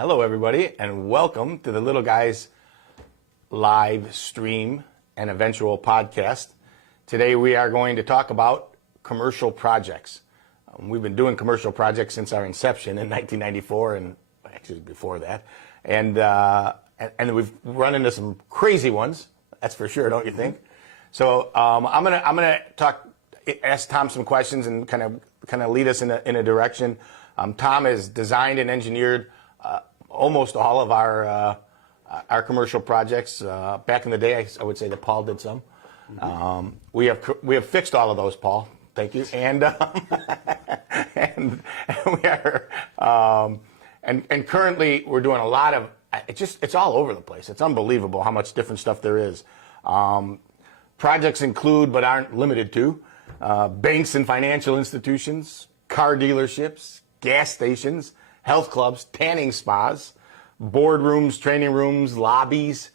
Hello, everybody, and welcome to the Little Guys live stream and eventual podcast. Today we are going to talk about commercial projects. We've been doing commercial projects since our inception in 1994, and actually before that, and we've run into some crazy ones. That's for sure, don't you think? So I'm gonna ask Tom some questions and kind of lead us in a direction. Tom has designed and engineered almost all of our commercial projects. Back in the day, I would say that Paul did some. We have fixed all of those, Paul. Thank you. And we are and currently we're doing a lot of it's all over the place. It's unbelievable how much different stuff there is. Projects include but aren't limited to banks and financial institutions, car dealerships, gas stations, health clubs, tanning spas, boardrooms, training rooms, lobbies,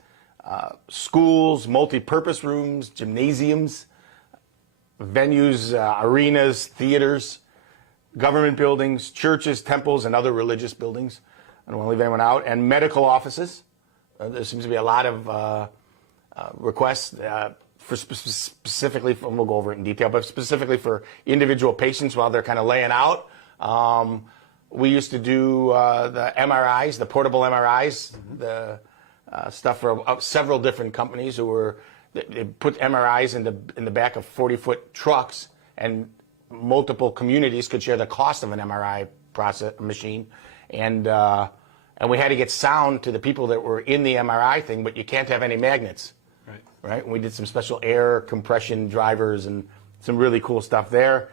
schools, multi-purpose rooms, gymnasiums, venues, arenas, theaters, government buildings, churches, temples, and other religious buildings. I don't want to leave anyone out. And medical offices. There seems to be a lot of requests for specifically, and we'll go over it in detail, but specifically for individual patients while they're kind of laying out. We used to do the MRIs, the portable MRIs, the stuff for several different companies they put MRIs in the back of 40-foot trucks, and multiple communities could share the cost of an MRI machine, and we had to get sound to the people that were in the MRI thing, but you can't have any magnets, right? And we did some special air compression drivers and some really cool stuff there.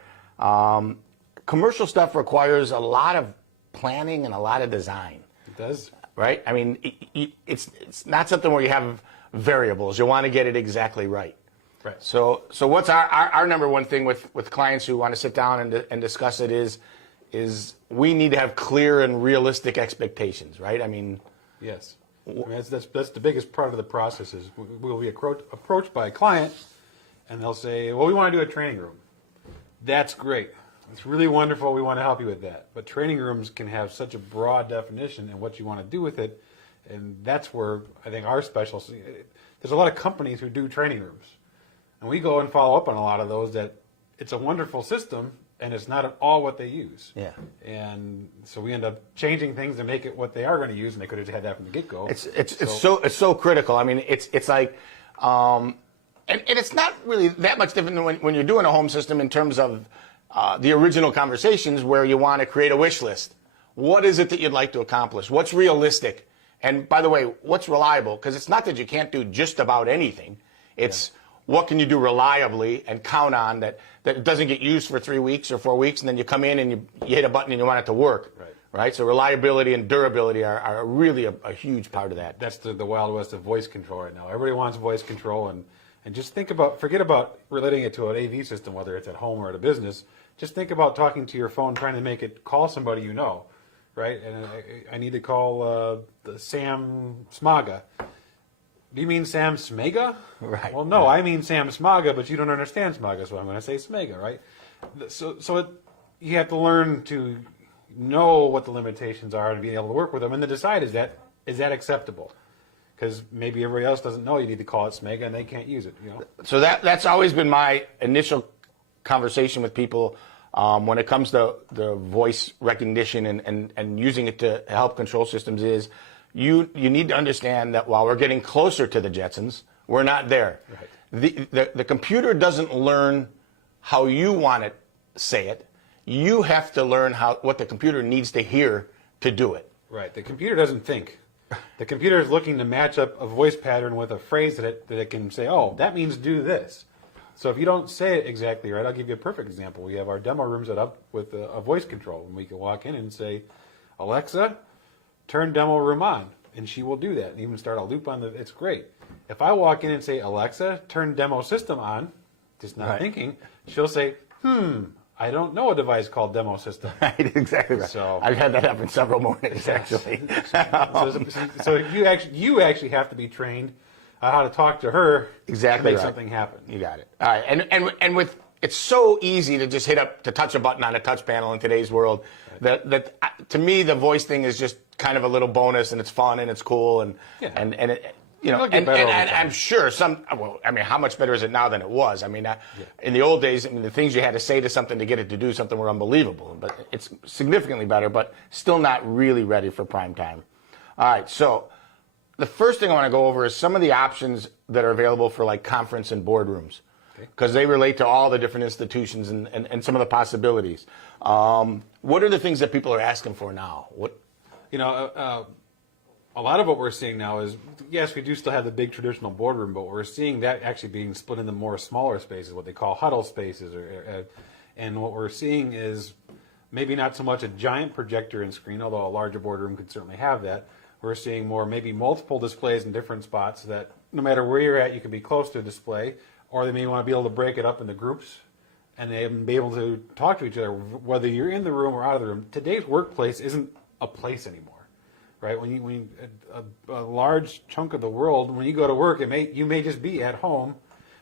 Commercial stuff requires a lot of planning and a lot of design. It does. Right? I mean, it's not something where you have variables. You want to get it exactly right. Right. So what's our number one thing with clients who want to sit down and discuss it is we need to have clear and realistic expectations, right? I mean... Yes. I mean, that's the biggest part of the process is we'll be approached by a client, and they'll say, well, we want to do a training room. That's great. It's really wonderful. We want to help you with that. But training rooms can have such a broad definition and what you want to do with it. And that's where I think our specialty, there's a lot of companies who do training rooms. And we go and follow up on a lot of those that it's a wonderful system and it's not at all what they use. Yeah. And so we end up changing things to make it what they are going to use, and they could have had that from the get-go. It's so critical. I mean, it's like, and it's not really that much different than when you're doing a home system in terms of the original conversations where you want to create a wish list. What is it that you'd like to accomplish? What's realistic? And by the way, what's reliable? Because it's not that you can't do just about anything. It's what can you do reliably and count on that it doesn't get used for 3 weeks or 4 weeks, and then you come in and you hit a button and you want it to work. Right? So reliability and durability are really a huge part of that. That's the Wild West of voice control right now. Everybody wants voice control, and just forget about relating it to an AV system, whether it's at home or at a business. Just think about talking to your phone, trying to make it call somebody you know, right? And I need to call Sam Smaga. Do you mean Sam Smega? Right. Well, no, I mean Sam Smaga, but you don't understand Smaga, so I'm going to say Smega, right? You have to learn to know what the limitations are and be able to work with them, and to decide is that acceptable? Because maybe everybody else doesn't know you need to call it Smega and they can't use it. So that's always been my initial conversation with people when it comes to the voice recognition and using it to help control systems is you need to understand that while we're getting closer to the Jetsons, we're not there. Right. The computer doesn't learn how you want to say it. You have to learn what the computer needs to hear to do it. Right. The computer doesn't think. The computer is looking to match up a voice pattern with a phrase that it can say, oh, that means do this. So if you don't say it exactly right, I'll give you a perfect example. We have our demo room set up with a voice control, and we can walk in and say, Alexa, turn demo room on, and she will do that and even start a loop on it's great. If I walk in and say, Alexa, turn demo system on, just not thinking, she'll say, I don't know a device called demo system. Right, exactly right. So I've had that happen several mornings, actually. so you actually have to be trained how to talk to her exactly to make something happen. You got it. All right, and with it's so easy to just to touch a button on a touch panel in today's world that to me the voice thing is just kind of a little bonus, and it's fun and it's cool, and it, It'll get better over time. I'm sure how much better is it now than it was? I mean, in the old days, the things you had to say to something to get it to do something were unbelievable. But it's significantly better, but still not really ready for prime time. All right, so the first thing I want to go over is some of the options that are available for like conference and boardrooms, because they relate to all the different institutions and some of the possibilities. What are the things that people are asking for now? A lot of what we're seeing now is, yes, we do still have the big traditional boardroom, but we're seeing that actually being split into more smaller spaces, what they call huddle spaces. And what we're seeing is maybe not so much a giant projector and screen, although a larger boardroom could certainly have that. We're seeing more maybe multiple displays in different spots that no matter where you're at, you can be close to a display, or they may want to be able to break it up into groups and they be able to talk to each other, whether you're in the room or out of the room. Today's workplace isn't a place anymore. Right, when a large chunk of the world, when you go to work, you may just be at home,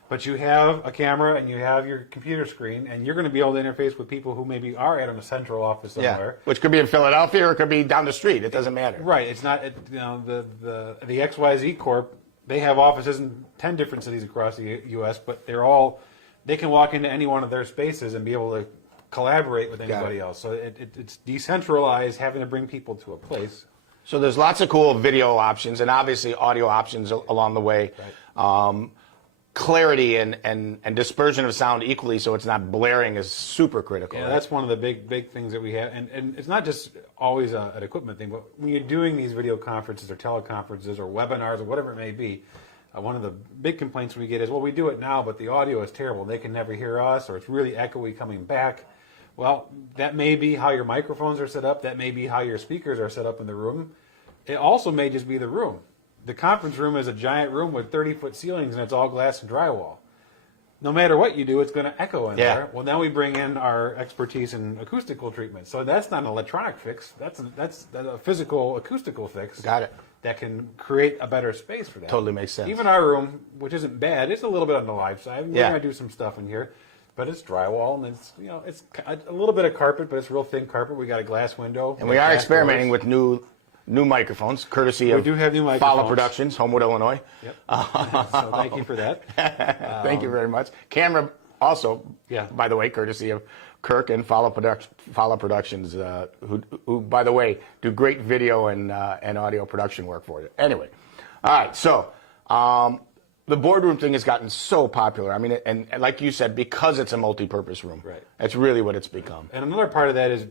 but you have a camera and you have your computer screen, and you're going to be able to interface with people who maybe are at a central office somewhere. Yeah, which could be in Philadelphia or it could be down the street. It doesn't matter. Right. It's not. The XYZ Corp. They have offices in 10 different cities across the U.S., but they can walk into any one of their spaces and be able to collaborate with anybody else. So it's decentralized, having to bring people to a place. So there's lots of cool video options and obviously audio options along the way. Right. Clarity and dispersion of sound equally, so it's not blaring, is super critical. Yeah, right? That's one of the big things that we have. And it's not just always an equipment thing, but when you're doing these video conferences or teleconferences or webinars or whatever it may be, one of the big complaints we get is, well, we do it now, but the audio is terrible. They can never hear us, or it's really echoey coming back. Well, that may be how your microphones are set up. That may be how your speakers are set up in the room. It also may just be the room. The conference room is a giant room with 30-foot ceilings, and it's all glass and drywall. No matter what you do, it's going to echo in there. Well, now we bring in our expertise in acoustical treatment. So that's not an electronic fix. That's a physical acoustical fix. Got it. That can create a better space for that. Totally makes sense. Even our room, which isn't bad, it's a little bit on the live side. We're going to do some stuff in here. But it's drywall, and it's a little bit of carpet, but it's real thin carpet. We got a glass window. And we are experimenting with new microphones, courtesy of we do have new microphones. Follow Productions, Homewood, Illinois. Yep. So thank you for that. Thank you very much. Camera also, by the way, courtesy of Kirk and Follow Productions, who, by the way, do great video and audio production work for you. Anyway, all right, so the boardroom thing has gotten so popular. I mean, and like you said, because it's a multi-purpose room. Right. That's really what it's become. And another part of that is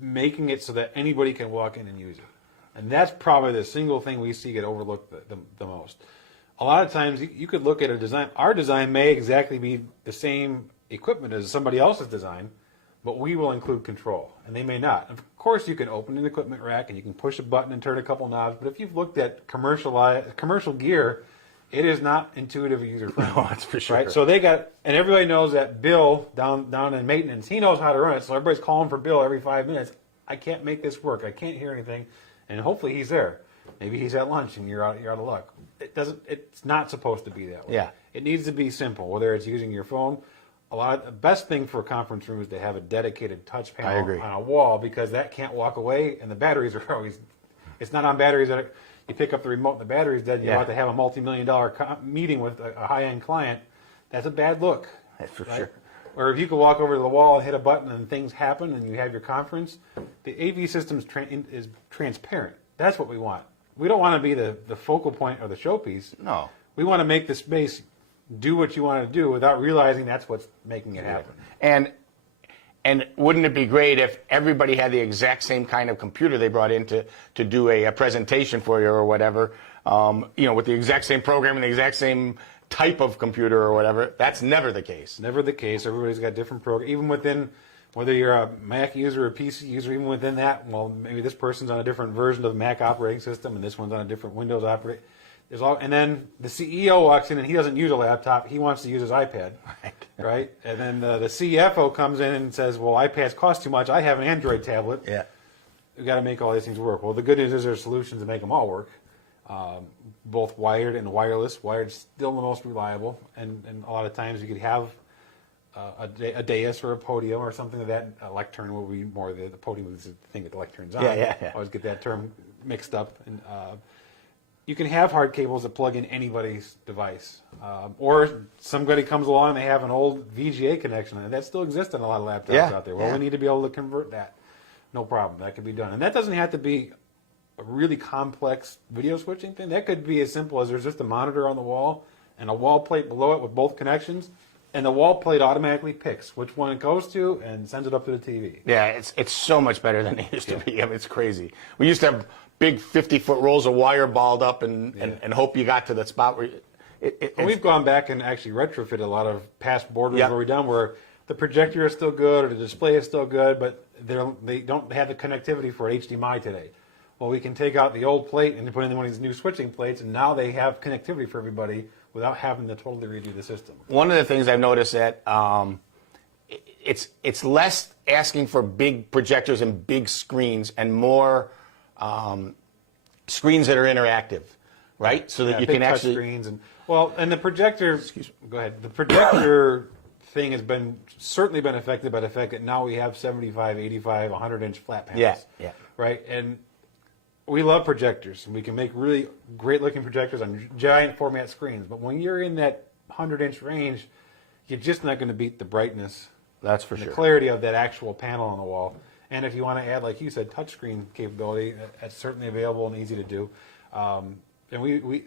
making it so that anybody can walk in and use it. And that's probably the single thing we see get overlooked the most. A lot of times you could look at a design. Our design may exactly be the same equipment as somebody else's design, but we will include control, and they may not. Of course, you can open an equipment rack and you can push a button and turn a couple knobs, but if you've looked at commercial gear, it is not intuitive or user-friendly. No, that's for sure. Right? So and everybody knows that Bill down in maintenance, he knows how to run it, so everybody's calling for Bill every 5 minutes. I can't make this work. I can't hear anything. And hopefully he's there. Maybe he's at lunch and you're out of luck. It's not supposed to be that way. Yeah. It needs to be simple, whether it's using your phone. The best thing for a conference room is to have a dedicated touch panel on a wall, because that can't walk away, and the batteries are always, it's not on batteries that you pick up the remote and the battery's dead, you're about to have a multi-million-dollar meeting with a high-end client. That's a bad look. That's for sure. Or if you could walk over to the wall and hit a button and things happen and you have your conference, the AV system is transparent. That's what we want. We don't want to be the focal point or the showpiece. No. We want to make the space do what you want to do without realizing that's what's making it happen. And wouldn't it be great if everybody had the exact same kind of computer they brought in to do a presentation for you or whatever, with the exact same program and the exact same type of computer or whatever? That's never the case. Never the case. Everybody's got different programs. Even within, whether you're a Mac user or a PC user, even within that, well, maybe this person's on a different version of the Mac operating system and this one's on a different Windows operating. And then the CEO walks in and he doesn't use a laptop. He wants to use his iPad. Right? And then the CFO comes in and says, well, iPads cost too much. I have an Android tablet. Yeah. We've got to make all these things work. Well, the good news is there's solutions to make them all work. Both wired and wireless. Wired still the most reliable, and a lot of times you could have a dais or a podium or something like that. A lectern will be more the podium is the thing that the lectern's on. Yeah. I always get that term mixed up. And you can have hard cables that plug in anybody's device. Or somebody comes along and they have an old VGA connection, and that still exists on a lot of laptops out there. Well, we need to be able to convert that. No problem. That can be done. And that doesn't have to be a really complex video switching thing. That could be as simple as there's just a monitor on the wall and a wall plate below it with both connections, and the wall plate automatically picks which one it goes to and sends it up to the TV. Yeah, it's so much better than it used to be. I mean, it's crazy. We used to have big 50-foot rolls of wire balled up and hope you got to the spot where and we've gone back and actually retrofitted a lot of past boardrooms where we've done where the projector is still good or the display is still good, but they don't have the connectivity for HDMI today. Well, we can take out the old plate and put in one of these new switching plates, and now they have connectivity for everybody without having to totally redo the system. One of the things I've noticed that it's less asking for big projectors and big screens and more screens that are interactive, right? So that you can actually screens and the projector. Go ahead. The projector thing has certainly been affected by the fact that now we have 75, 85, 100-inch flat panels. Yeah. Right, and we love projectors, and we can make really great-looking projectors on giant format screens. But when you're in that 100-inch range, you're just not going to beat the brightness. That's for sure. The clarity of that actual panel on the wall. And if you want to add, like you said, touchscreen capability, that's certainly available and easy to do. And we'll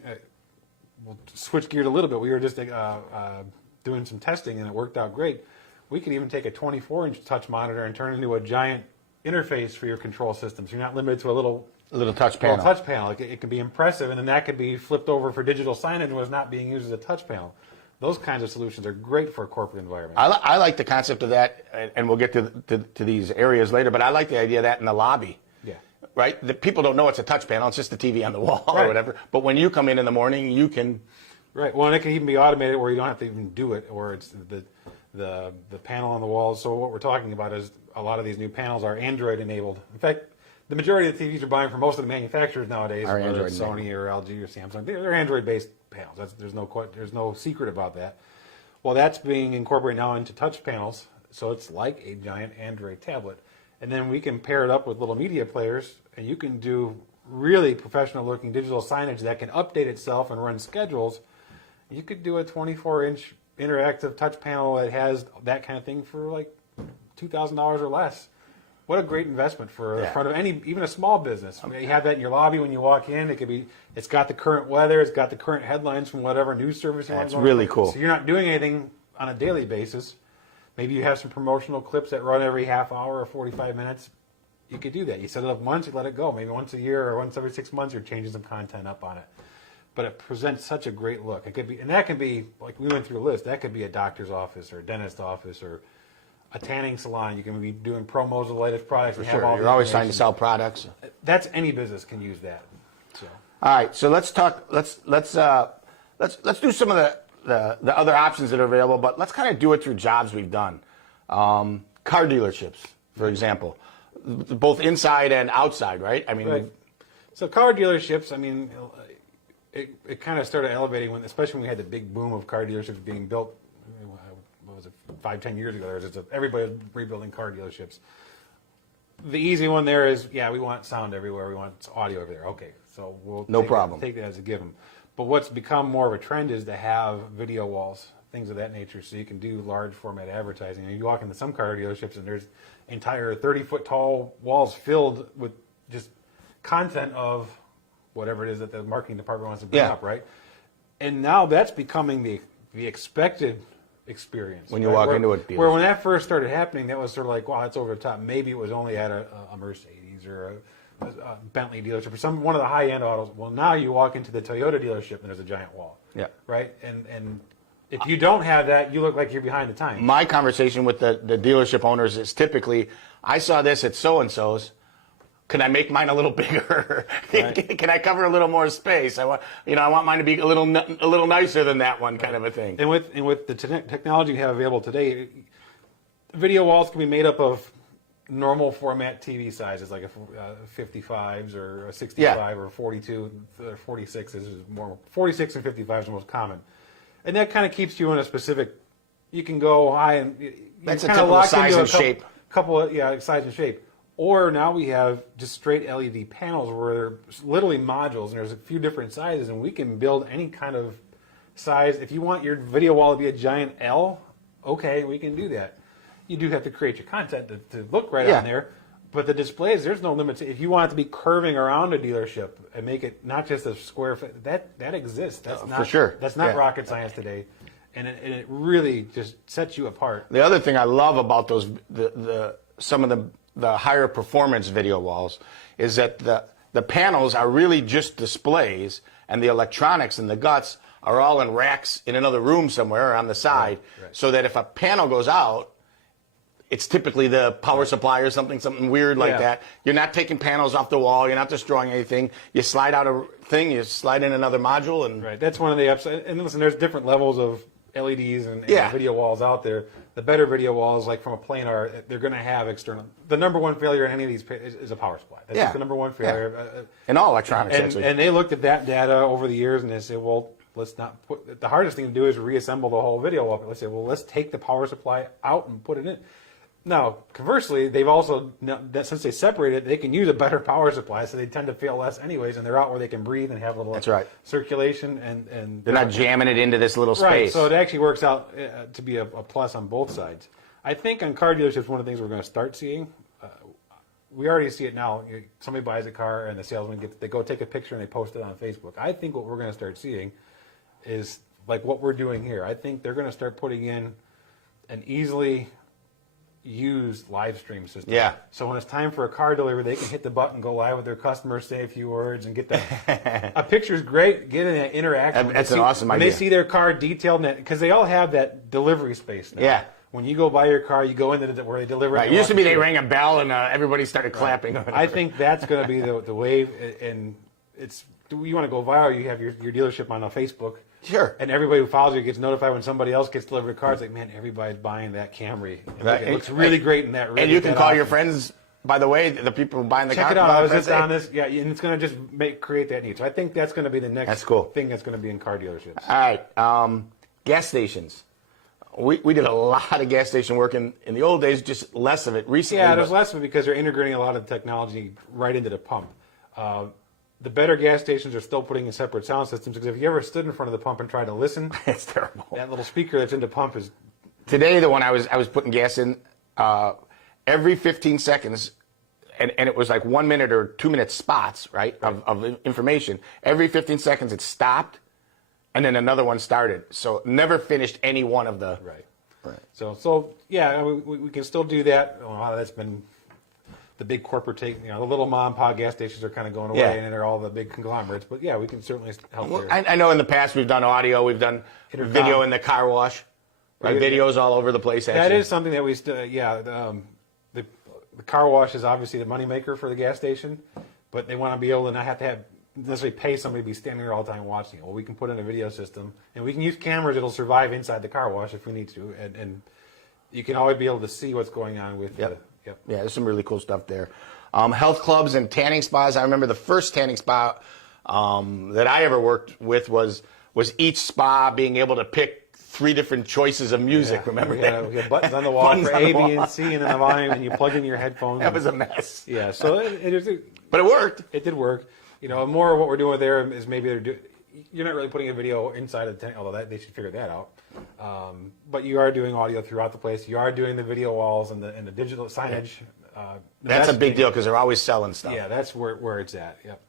switch geared a little bit. We were just doing some testing, and it worked out great. We could even take a 24-inch touch monitor and turn it into a giant interface for your control system. So you're not limited to a little touch panel. Touch panel. It can be impressive, and then that could be flipped over for digital signage and was not being used as a touch panel. Those kinds of solutions are great for a corporate environment. I like the concept of that, and we'll get to these areas later, but I like the idea of that in the lobby. Yeah. Right? The people don't know it's a touch panel. It's just the TV on the wall or whatever. But when you come in the morning, you can... Right. Well, and it can even be automated where you don't have to even do it, or it's the panel on the wall. So what we're talking about is a lot of these new panels are Android enabled. In fact, the majority of the TVs you're buying from most of the manufacturers nowadays, whether it's Sony or LG or Samsung, they're Android-based panels. There's no secret about that. Well, that's being incorporated now into touch panels, so it's like a giant Android tablet. And then we can pair it up with little media players, and you can do really professional-looking digital signage that can update itself and run schedules. You could do a 24-inch interactive touch panel that has that kind of thing for like $2,000 or less. What a great investment for the front of even a small business. You have that in your lobby when you walk in. It's got the current weather. It's got the current headlines from whatever news service you want. That's really cool. So you're not doing anything on a daily basis. Maybe you have some promotional clips that run every half hour or 45 minutes. You could do that. You set it up once, you let it go. Maybe once a year or once every 6 months, you're changing some content up on it. But it presents such a great look. It could be, and that can be, like we went through a list, that could be a doctor's office or a dentist's office or a tanning salon. You can be doing promos of the latest products. For sure. You're always trying to sell products. That's any business can use that. So. All right. So let's talk. Let's do some of the other options that are available, but let's kind of do it through jobs we've done. Car dealerships, for example, both inside and outside, right? I mean, right. So car dealerships. I mean, it kind of started elevating especially when we had the big boom of car dealerships being built. What was it, 5-10 years ago? Everybody was rebuilding car dealerships. The easy one there is, we want sound everywhere. We want audio everywhere. Okay, so we'll take that as a given. But what's become more of a trend is to have video walls, things of that nature, so you can do large format advertising. And you walk into some car dealerships and there's entire 30-foot tall walls filled with just content of whatever it is that the marketing department wants to bring up, right? And now that's becoming the expected experience. When you walk into it. Where when that first started happening, that was sort of like, wow, that's over the top. Maybe it was only at a Mercedes or a Bentley dealership or one of the high-end autos. Well, now you walk into the Toyota dealership and there's a giant wall. Yeah. Right? And if you don't have that, you look like you're behind the times. My conversation with the dealership owners is typically, I saw this at so-and-so's. Can I make mine a little bigger? Right. Can I cover a little more space? I want mine to be a little nicer than that one, kind of a thing. And with the technology we have available today, video walls can be made up of normal format TV sizes, like a 55s or a 65 or a 42, 46 is more. 46 and 55 is the most common, and that kind of keeps you in a specific. You can go high and that's a typical size and shape. Couple of size and shape. Or now we have just straight LED panels where they're literally modules, and there's a few different sizes, and we can build any kind of size. If you want your video wall to be a giant L, okay, we can do that. You do have to create your content to look right on there. But the displays, there's no limit. If you want it to be curving around a dealership and make it not just a square foot, that exists. That's not, for sure. That's not rocket science today. And it really just sets you apart. The other thing I love about those some of the higher performance video walls is that the panels are really just displays, and the electronics and the guts are all in racks in another room somewhere or on the side, so that if a panel goes out, it's typically the power supply or something weird like that. You're not taking panels off the wall. You're not destroying anything. You slide out a thing. You slide in another module. And that's one of the upsides. And listen, there's different levels of LEDs and video walls out there. The better video walls, like from a planar, they're going to have external. The number one failure in any of these is a power supply. That's just the number one failure. In all electronics, actually. And they looked at that data over the years and they said, well, let's not put. The hardest thing to do is reassemble the whole video wall. Let's say, well, let's take the power supply out and put it in. Now, conversely, they've also, since they separated it, they can use a better power supply, so they tend to fail less anyways, and they're out where they can breathe and have a little circulation. And they're not jamming it into this little space. Right, so it actually works out to be a plus on both sides. I think on car dealerships, one of the things we're going to start seeing, we already see it now. Somebody buys a car, and the salesman they go take a picture, and they post it on Facebook. I think what we're going to start seeing is like what we're doing here. I think they're going to start putting in an easily use live stream system. Yeah. So when it's time for a car delivery, they can hit the button, go live with their customers, say a few words, and get that. A picture's great. Get an interaction. That's an awesome idea. When they see their car detailed, because they all have that delivery space now. Yeah. When you go buy your car, you go into where they deliver it. It used to be they rang a bell and everybody started clapping. I think that's going to be the wave, and it's. You want to go viral, you have your dealership on Facebook. Sure. And everybody who follows you gets notified when somebody else gets delivered a car. It's like, man, everybody's buying that Camry. It looks really great in that. And you can call your friends, by the way, the people buying the car. Check it out. I was just on this. Yeah, and it's going to just create that need. So I think that's going to be the next thing that's going to be in car dealerships. All right. Gas stations. We did a lot of gas station work in the old days, just less of it recently. Yeah, there's less of it because they're integrating a lot of technology right into the pump. The better gas stations are still putting in separate sound systems because if you ever stood in front of the pump and tried to listen, it's terrible. That little speaker that's in the pump is. Today, the one I was putting gas in, every 15 seconds, and it was like 1 minute or 2 minute spots, right, of information. Every 15 seconds it stopped, and then another one started. So never finished any one of the. Right. So yeah, we can still do that. A lot of that's been. The big corporate the little mom and pop gas stations are kind of going away, and they're all the big conglomerates. But yeah, we can certainly help there. I know in the past we've done audio, we've done video in the car wash, right? Videos all over the place. Actually. That is something that we still, the car wash is obviously the moneymaker for the gas station, but they want to be able to not have to necessarily pay somebody to be standing there all the time watching it. Well, we can put in a video system, and we can use cameras that'll survive inside the car wash if we need to, and you can always be able to see what's going on with the. Yeah, there's some really cool stuff there. Health clubs and tanning spas. I remember the first tanning spa that I ever worked with was each spa being able to pick 3 different choices of music. Remember that? We had buttons on the wall for A, B, and C, and then the volume, and you plug in your headphones. That was a mess. Yeah, so but it worked. It did work. More of what we're doing there is maybe you're not really putting a video inside of the tank, although they should figure that out. But you are doing audio throughout the place. You are doing the video walls and the digital signage. That's a big deal because they're always selling stuff. Yeah, that's where it's at. Yep.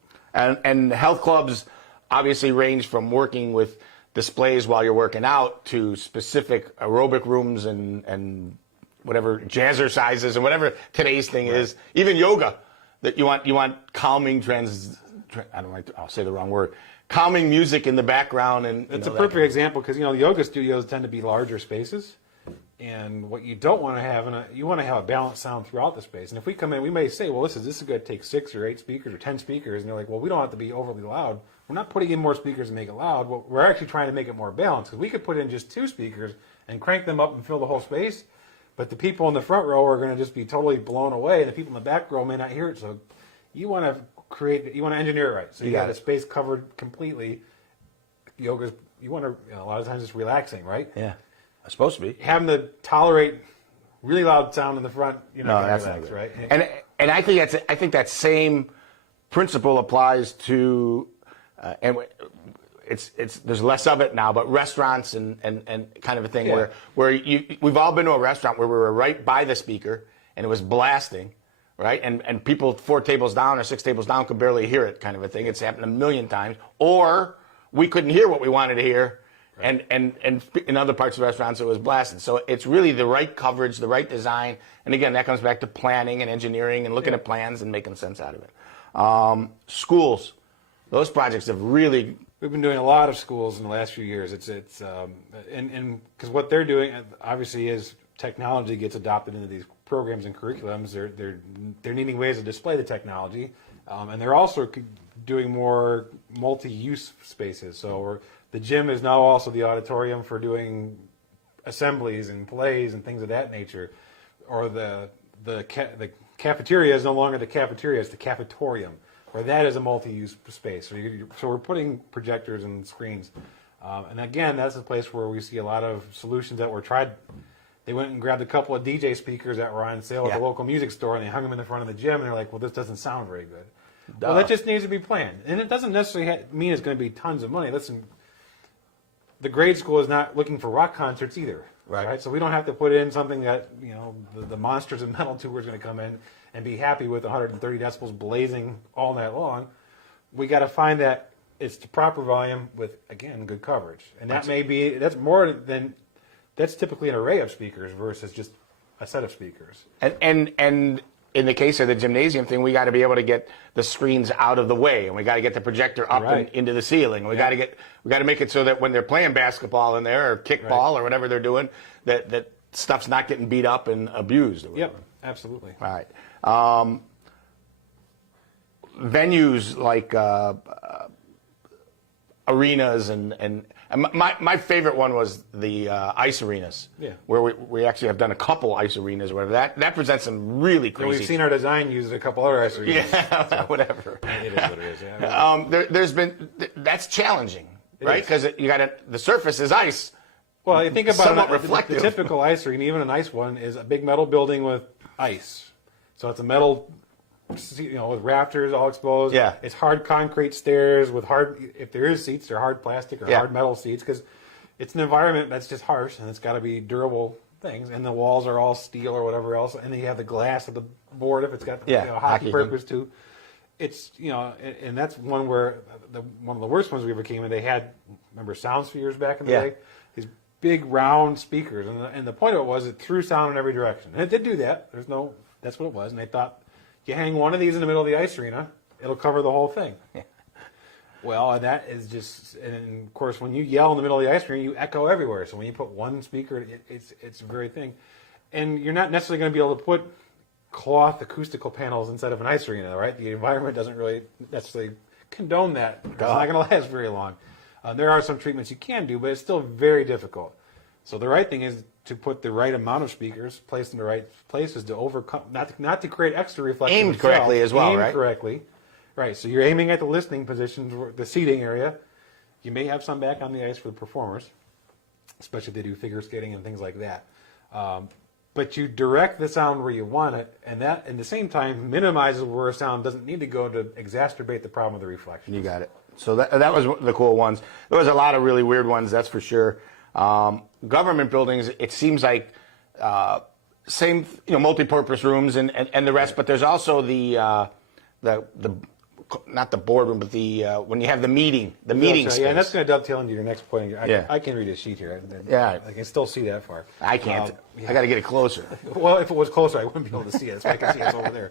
And health clubs obviously range from working with displays while you're working out to specific aerobic rooms and whatever jazzercises and whatever today's thing is. Even yoga, that you want calming I'll say the wrong word. Calming music in the background, and it's a perfect example because yoga studios tend to be larger spaces, and what you don't want to have you want to have a balanced sound throughout the space. And if we come in, we may say, well, this is going to take 6 or 8 speakers or 10 speakers, and they're like, well, we don't have to be overly loud. We're not putting in more speakers to make it loud. We're actually trying to make it more balanced because we could put in just 2 speakers and crank them up and fill the whole space, but the people in the front row are going to just be totally blown away, and the people in the back row may not hear it. So you want to engineer it right. So you got the space covered completely. Yoga's, you want to, a lot of times it's relaxing, right? Yeah. It's supposed to be. Having to tolerate really loud sound in the front, No, that's relax, not right? And I think that same principle applies to, and there's less of it now, but restaurants and kind of a thing where we've all been to a restaurant where we were right by the speaker and it was blasting, right? And people 4 tables down or 6 tables down could barely hear it, kind of a thing. It's happened a million times. Or we couldn't hear what we wanted to hear, and in other parts of restaurants it was blasting. So it's really the right coverage, the right design, and again that comes back to planning and engineering and looking at plans and making sense out of it. Schools, those projects have really. We've been doing a lot of schools in the last few years. It's and because what they're doing obviously is technology gets adopted into these programs and curriculums. They're needing ways to display the technology, and they're also doing more multi-use spaces. So the gym is now also the auditorium for doing assemblies and plays and things of that nature, or the cafeteria is no longer the cafeteria; it's the cafetorium, where that is a multi-use space. So we're putting projectors and screens. And again, that's a place where we see a lot of solutions that were tried. They went and grabbed a couple of DJ speakers that were on sale at the local music store, and they hung them in the front of the gym, and they're like, well, this doesn't sound very good. Well, that just needs to be planned. And it doesn't necessarily mean it's going to be tons of money. Listen, the grade school is not looking for rock concerts either. Right? So we don't have to put in something that, the Monsters of Metal tour is going to come in and be happy with 130 decibels blazing all night long. We got to find that it's the proper volume with, again, good coverage. And that's typically an array of speakers versus just a set of speakers. And in the case of the gymnasium thing, we got to be able to get the screens out of the way, and we got to get the projector up and into the ceiling. We got to make it so that when they're playing basketball in there or kickball or whatever they're doing, that stuff's not getting beat up and abused. Or yep, absolutely. All right. Venues like arenas and my favorite one was the ice arenas, where we actually have done a couple ice arenas or whatever. That presents some really crazy. We've seen our design use a couple other ice arenas. Yeah, so. Whatever. It is what it is. Yeah. There's been that's challenging, right? Because the surface is ice. Well, you think about reflective. The typical ice arena, even a nice one, is a big metal building with ice. So it's a metal, with rafters all exposed. Yeah. It's hard concrete stairs with if there is seats, they're hard plastic or hard metal seats, because it's an environment that's just harsh and it's got to be durable things. And the walls are all steel or whatever else. And then you have the glass of the board if it's got hockey purpose too. It's, and that's one where one of the worst ones we ever came in, they had, remember sound spheres back in the day? These big round speakers. And the point of it was it threw sound in every direction. And it did do that. That's what it was. And they thought, you hang one of these in the middle of the ice arena, it'll cover the whole thing. Well, that is just, and of course, when you yell in the middle of the ice arena, you echo everywhere. So when you put one speaker, it's a very thing. And you're not necessarily going to be able to put cloth acoustical panels inside of an ice arena, right? The environment doesn't really necessarily condone that. It's not going to last very long. There are some treatments you can do, but it's still very difficult. So the right thing is to put the right amount of speakers placed in the right places to overcome, not to create extra reflection. Aimed correctly as well, right? Aimed correctly. Right, so you're aiming at the listening positions, the seating area. You may have some back on the ice for the performers, especially if they do figure skating and things like that. But you direct the sound where you want it, and that, at the same time, minimizes where a sound doesn't need to go to exacerbate the problem of the reflection. You got it. So that was the cool ones. There was a lot of really weird ones, that's for sure. Government buildings, it seems like same, multi-purpose rooms and the rest, but there's also the not the boardroom, but the when you have the meeting space. Yeah, and that's going to dovetail into your next point. I can read a sheet here. I can still see that far. I can't. I got to get it closer. Well, if it was closer, I wouldn't be able to see it. So I can see it's over there.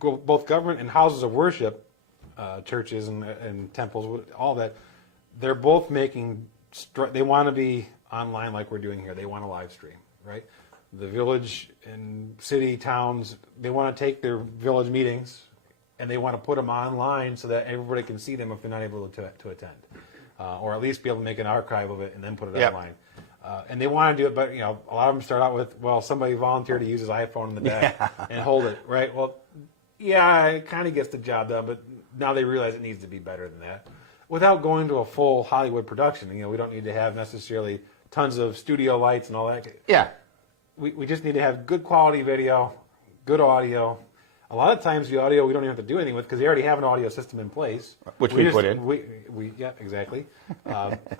Both government and houses of worship, churches and temples, all that, they're both making. They want to be online like we're doing here. They want a live stream, right? The village and city towns, they want to take their village meetings and they want to put them online so that everybody can see them if they're not able to attend, or at least be able to make an archive of it and then put it online. And they want to do it, but a lot of them start out with, well, somebody volunteered to use his iPhone in the back and hold it, right? Well, yeah, it kind of gets the job done, but now they realize it needs to be better than that. Without going to a full Hollywood production, we don't need to have necessarily tons of studio lights and all that. Yeah. We just need to have good quality video, good audio. A lot of times the audio we don't even have to do anything with because they already have an audio system in place. Which we put in. Yeah, exactly.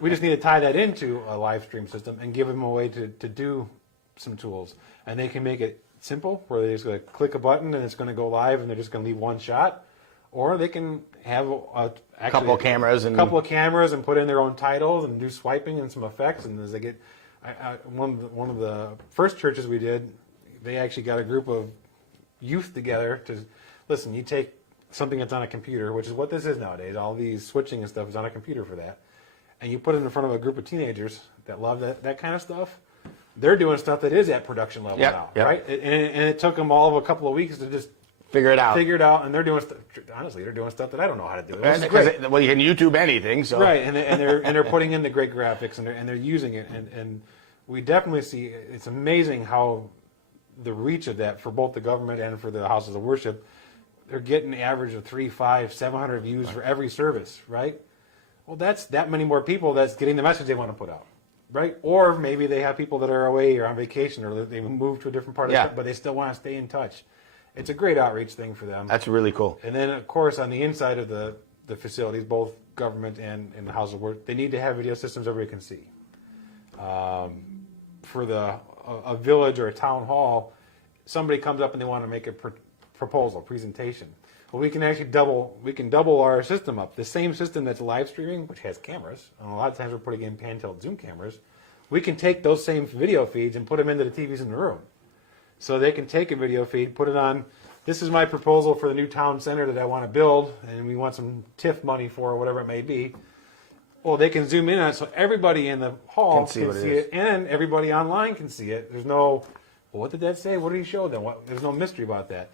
We just need to tie that into a live stream system and give them a way to do some tools. And they can make it simple, where they're just going to click a button and it's going to go live and they're just going to leave one shot. Or they can have a couple of cameras and put in their own titles and do swiping and some effects. And as they get, one of the first churches we did, they actually got a group of youth together to listen. You take something that's on a computer, which is what this is nowadays. All these switching and stuff is on a computer for that, and you put it in front of a group of teenagers that love that kind of stuff. They're doing stuff that is at production level now, right? And it took them all of a couple of weeks to just figure it out, and they're doing honestly, they're doing stuff that I don't know how to do. Well, you can YouTube anything, so right, and they're putting in the great graphics and they're using it, and we definitely see it's amazing how the reach of that for both the government and for the houses of worship. They're getting an average of 300, 500, 700 views for every service, right? Well, that's that many more people that's getting the message they want to put out, right? Or maybe they have people that are away or on vacation or they've moved to a different part of the but they still want to stay in touch. It's a great outreach thing for them. That's really cool. And then, of course, on the inside of the facilities, both government and the house of worship, they need to have video systems everybody can see. For a village or a town hall, somebody comes up and they want to make a proposal, presentation. Well, we can actually double our system up. The same system that's live streaming, which has cameras, and a lot of times we're putting in pan-tilt zoom cameras, we can take those same video feeds and put them into the TVs in the room. So they can take a video feed, put it on, this is my proposal for the new town center that I want to build, and we want some TIF money for, or whatever it may be. Well, they can zoom in on it so everybody in the hall can see it, and everybody online can see it. There's no, well, what did that say? What did he show them? There's no mystery about that.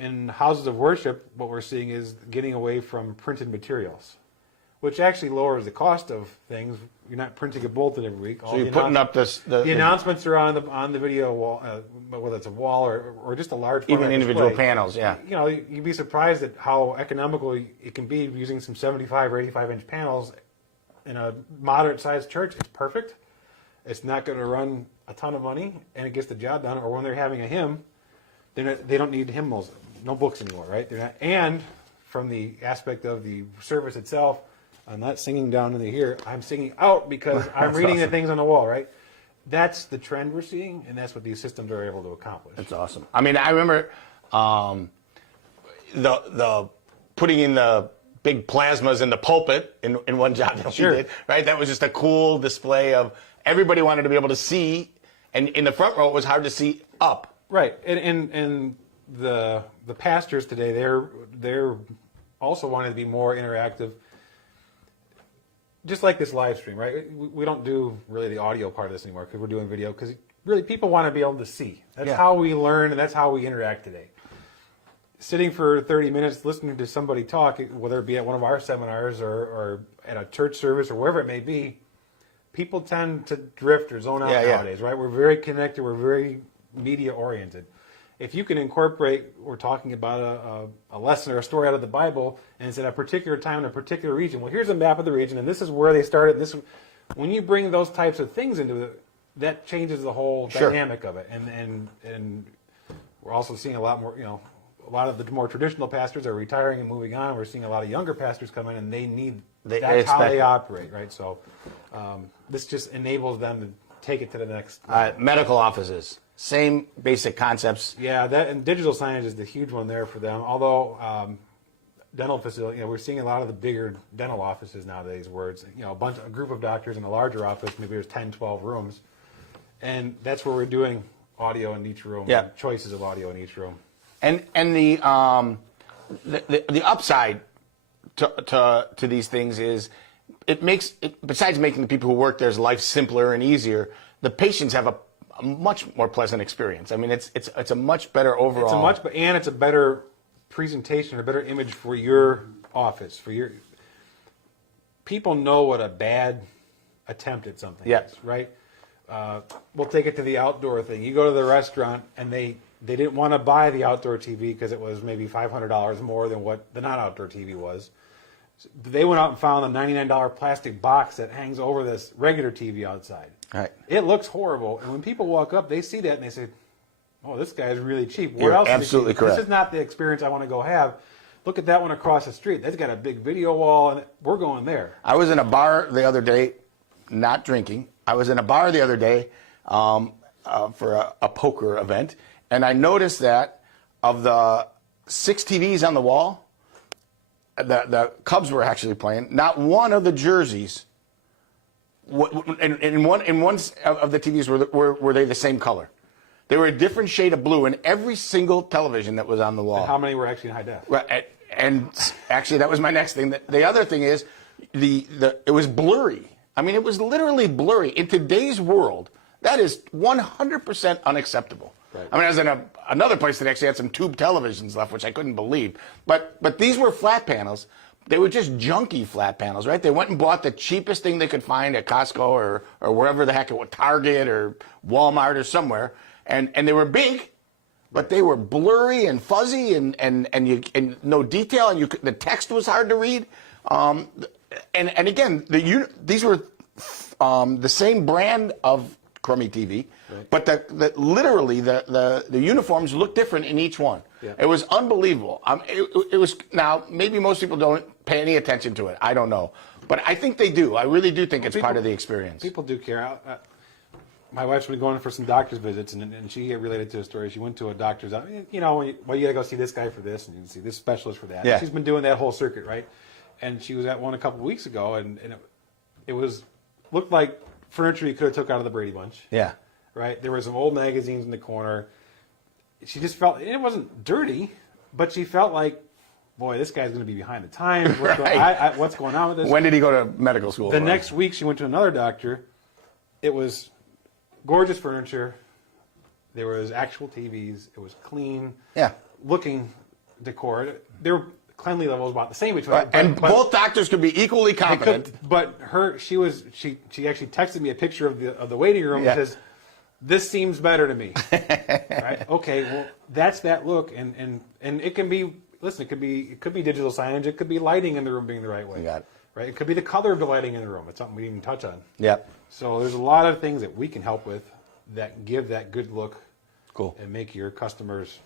In houses of worship, what we're seeing is getting away from printed materials, which actually lowers the cost of things. You're not printing a bulletin every week. So you're putting up the announcements are on the video wall, whether it's a wall or just a large even individual panels. Yeah, you know, you'd be surprised at how economical it can be using some 75 or 85 inch panels in a moderate sized church. It's perfect. It's not going to run a ton of money, and it gets the job done. Or when they're having a hymn, they don't need hymnals, no books anymore, right? They're not, and from the aspect of the service itself, I'm not singing down into here. I'm singing out because I'm reading the things on the wall, right? That's the trend we're seeing, and that's what these systems are able to accomplish. That's awesome. I mean, I remember the putting in the big plasmas in the pulpit in one job that we did, right? That was just a cool display of everybody wanted to be able to see, and in the front row it was hard to see up. Right, and the pastors today, they're also wanting to be more interactive. Just like this live stream, right? We don't do really the audio part of this anymore because we're doing video, because really people want to be able to see. That's how we learn, and that's how we interact today. Sitting for 30 minutes listening to somebody talk, whether it be at one of our seminars or at a church service or wherever it may be, people tend to drift or zone out nowadays, right? We're very connected. We're very media oriented. If you can incorporate, we're talking about a lesson or a story out of the Bible, and it's at a particular time in a particular region. Well, here's a map of the region, and this is where they started. When you bring those types of things into it, that changes the whole dynamic of it. And we're also seeing a lot more. You know, a lot of the more traditional pastors are retiring and moving on. We're seeing a lot of younger pastors come in, and they need. That's how they operate, right? So this just enables them to take it to the next level. Medical offices. Same basic concepts. Yeah, and digital signage is the huge one there for them. Although dental facility, we're seeing a lot of the bigger dental offices nowadays where it's a group of doctors in a larger office. Maybe there's 10, 12 rooms, and that's where we're doing audio in each room. Yeah. Choices of audio in each room. And the upside to these things is it makes it, besides making the people who work there's life simpler and easier, the patients have a much more pleasant experience. I mean, it's a much better overall. It's a better presentation, a better image for your office. People know what a bad attempt at something is, right? We'll take it to the outdoor thing. You go to the restaurant and they didn't want to buy the outdoor TV because it was maybe $500 more than what the non-outdoor TV was. They went out and found a $99 plastic box that hangs over this regular TV outside. Right. It looks horrible, and when people walk up, they see that and they say, oh, this guy's really cheap. What You're else? absolutely correct. This is not the experience I want to go have. Look at that one across the street. That's got a big video wall, and we're going there. I was in a bar the other day, not drinking. I was in a bar the other day for a poker event, and I noticed that of the 6 TVs on the wall, the Cubs were actually playing. Not one of the jerseys, in one of the TVs were they the same color. They were a different shade of blue in every single television that was on the wall. And how many were actually in high def? Right, and actually, that was my next thing. The other thing is, it was blurry. I mean, it was literally blurry. In today's world, that is 100% unacceptable. Right. I mean, I was in another place that actually had some tube televisions left, which I couldn't believe. But these were flat panels. They were just junky flat panels, right? They went and bought the cheapest thing they could find at Costco or wherever the heck it was, Target or Walmart or somewhere, and they were big. But they were blurry and fuzzy and no detail, and the text was hard to read. And again, these were the same brand of crummy TV, right. But literally the uniforms looked different in each one. Yeah. It was unbelievable. It was, now maybe most people don't pay any attention to it. I don't know, but I think they do. I really do think it's part of the experience. People do care. My wife's been going for some doctor's visits, and she related to a story. She went to a doctor's. You know, you got to go see this guy for this, and you see this specialist for that. Yeah. She's been doing that whole circuit, right? And she was at one a couple of weeks ago, and it looked like furniture you could have took out of the Brady Bunch. Yeah. Right? There were some old magazines in the corner. She just felt, it wasn't dirty, but she felt like, boy, this guy's going to be behind the times. What's going on with this? When did he go to medical school? The next week, she went to another doctor. It was gorgeous furniture. There was actual TVs. It was clean. Yeah. Looking decor. Their cleanliness level was about the same between them. And both doctors could be equally competent. But she actually texted me a picture of the waiting room. Yeah. And says, "This seems better to me." Right? Okay. Well, that's that look, and it can be. Listen, it could be digital signage. It could be lighting in the room being the right way. You got it. Right? It could be the color of the lighting in the room. It's something we didn't even touch on. Yep. So there's a lot of things that we can help with that give that good look. Cool. And make your customers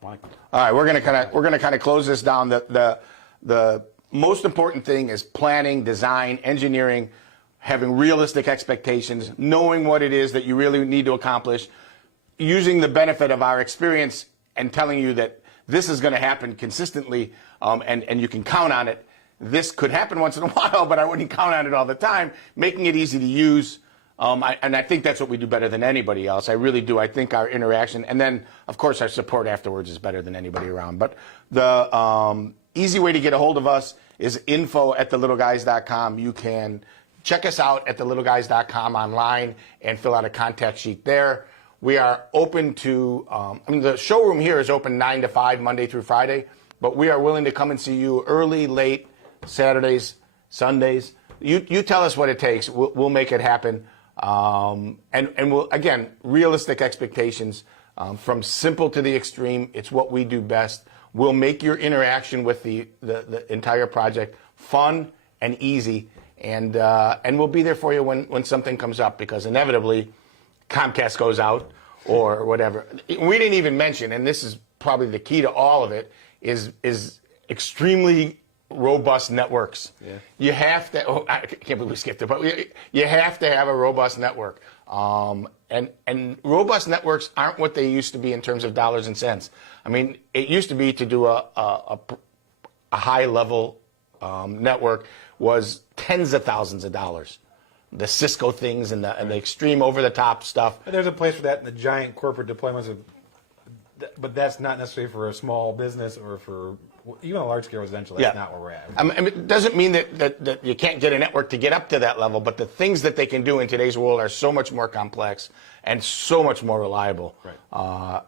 want. All right, we're gonna kind of close this down. The most important thing is planning, design, engineering, having realistic expectations, knowing what it is that you really need to accomplish, using the benefit of our experience and telling you that this is going to happen consistently, and you can count on it. This could happen once in a while, but I wouldn't count on it all the time. Making it easy to use, and I think that's what we do better than anybody else. I really do. I think our interaction, and then, of course, our support afterwards is better than anybody around. But the easy way to get a hold of us is info@thelittleguys.com. You can check us out at thelittleguys.com online and fill out a contact sheet there. We are open to, the showroom here is open 9 to 5, Monday through Friday, but we are willing to come and see you early, late, Saturdays, Sundays. You tell us what it takes. We'll make it happen. And we'll, again, realistic expectations, from simple to the extreme. It's what we do best. We'll make your interaction with the entire project fun and easy, and we'll be there for you when something comes up, because inevitably Comcast goes out or whatever. We didn't even mention, and this is probably the key to all of it, is extremely robust networks. Yeah. You have to. Oh, I can't believe we skipped it, but you have to have a robust network. And robust networks aren't what they used to be in terms of dollars and cents. I mean, it used to be to do a high level network was tens of thousands of dollars. The Cisco things and the extreme over the top stuff. There's a place for that in the giant corporate deployments but that's not necessarily for a small business or for even a large scale residential. That's not where we're at. I mean, it doesn't mean that you can't get a network to get up to that level, but the things that they can do in today's world are so much more complex and so much more reliable. Right.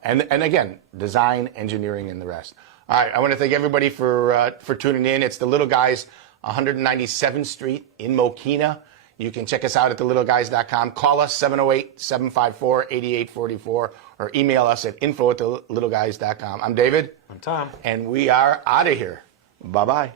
And again, design, engineering, and the rest. All right, I want to thank everybody for tuning in. It's the Little Guys, 197th Street in Mokina. You can check us out at thelittleguys.com. Call us 708-754-8844 or email us at info@thelittleguys.com. I'm David. I'm Tom. And we are out of here. Bye-bye.